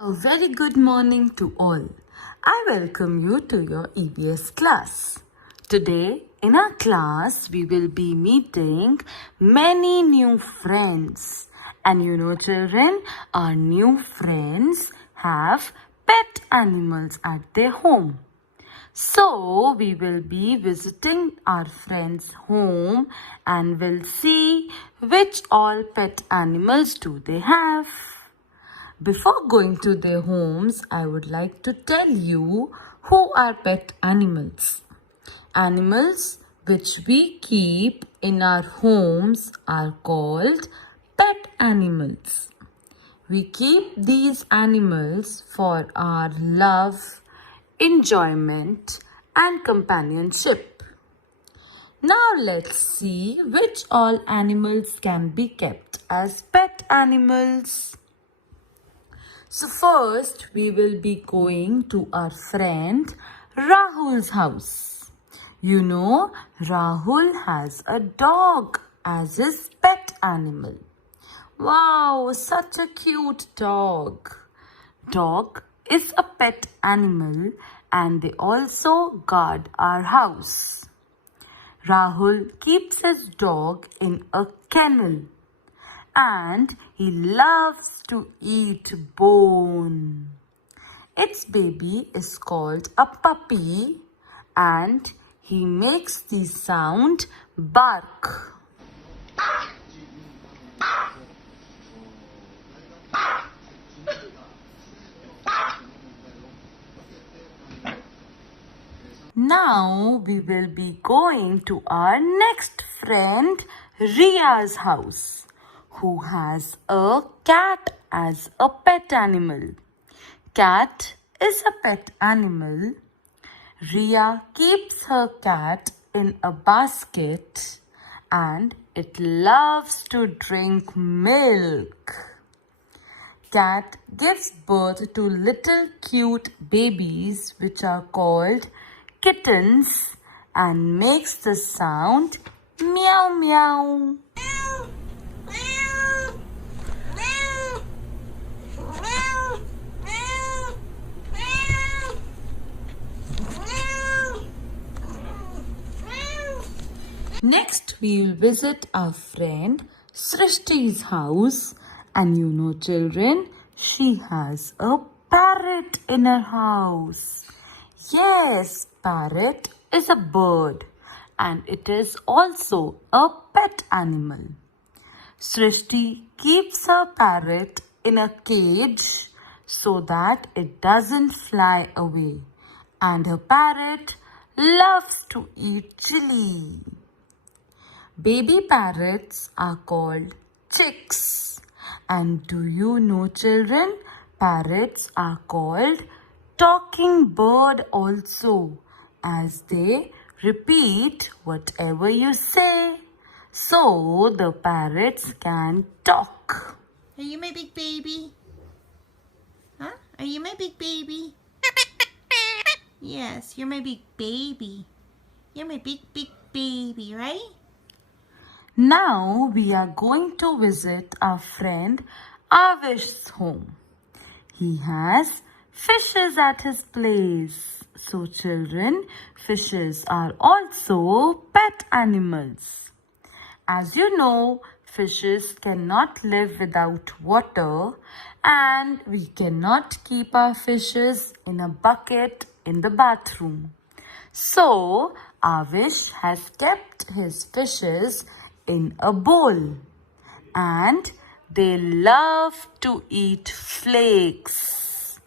A very good morning to all. I welcome you to your EBS class. Today in our class we will be meeting many new friends. And children, our new friends have pet animals at their home. So we will be visiting our friends' home and will see which all pet animals do they have. Before going to their homes, I would like to tell you who are pet animals. Animals which we keep in our homes are called pet animals. We keep these animals for our love, enjoyment, and companionship. Now let's see which all animals can be kept as pet animals. So first we will be going to our friend Rahul's house. Rahul has a dog as his pet animal. Wow, such a cute dog. Dog is a pet animal and they also guard our house. Rahul keeps his dog in a kennel. And he loves to eat bone. Its baby is called a puppy and he makes the sound bark. Now we will be going to our next friend Ria's house, who has a cat as a pet animal. Cat is a pet animal. Ria keeps her cat in a basket and it loves to drink milk. Cat gives birth to little cute babies which are called kittens and makes the sound meow meow. Next, we will visit our friend Srishti's house. And children, she has a parrot in her house. Yes, parrot is a bird and it is also a pet animal. Srishti keeps her parrot in a cage so that it doesn't fly away. And her parrot loves to eat chili. Baby parrots are called chicks. And do you know, children, parrots are called talking bird also, as they repeat whatever you say. So the parrots can talk. Are you my big baby? Huh? Are you my big baby? Yes, you're my big baby. You're my big baby, right? Now we are going to visit our friend Avish's home. He has fishes at his place. So children, fishes are also pet animals. As you know, fishes cannot live without water and we cannot keep our fishes in a bucket in the bathroom. So Avish has kept his fishes in a bowl and they love to eat flakes.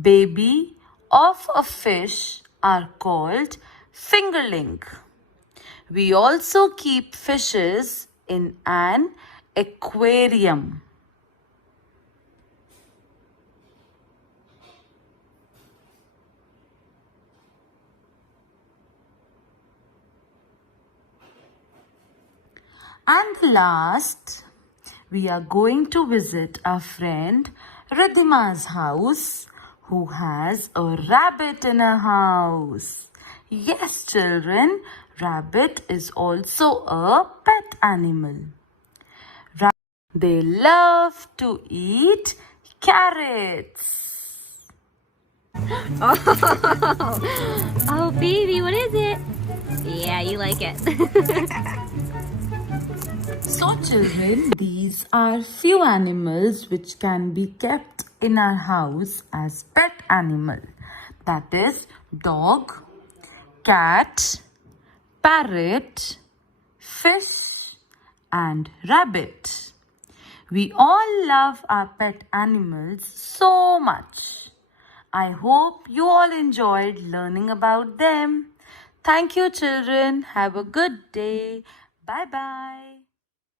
Baby of a fish are called fingerling. We also keep fishes in an aquarium. And last, we are going to visit our friend Ridhima's house, who has a rabbit in her house. Yes, children, rabbit is also a pet animal. They love to eat Carrots. Oh, baby, what is it? Yeah, you like it. So children, these are few animals which can be kept in our house as pet animal. That is dog, cat, parrot, fish and rabbit. We all love our pet animals so much. I hope you all enjoyed learning about them. Thank you children. Have a good day. Bye bye.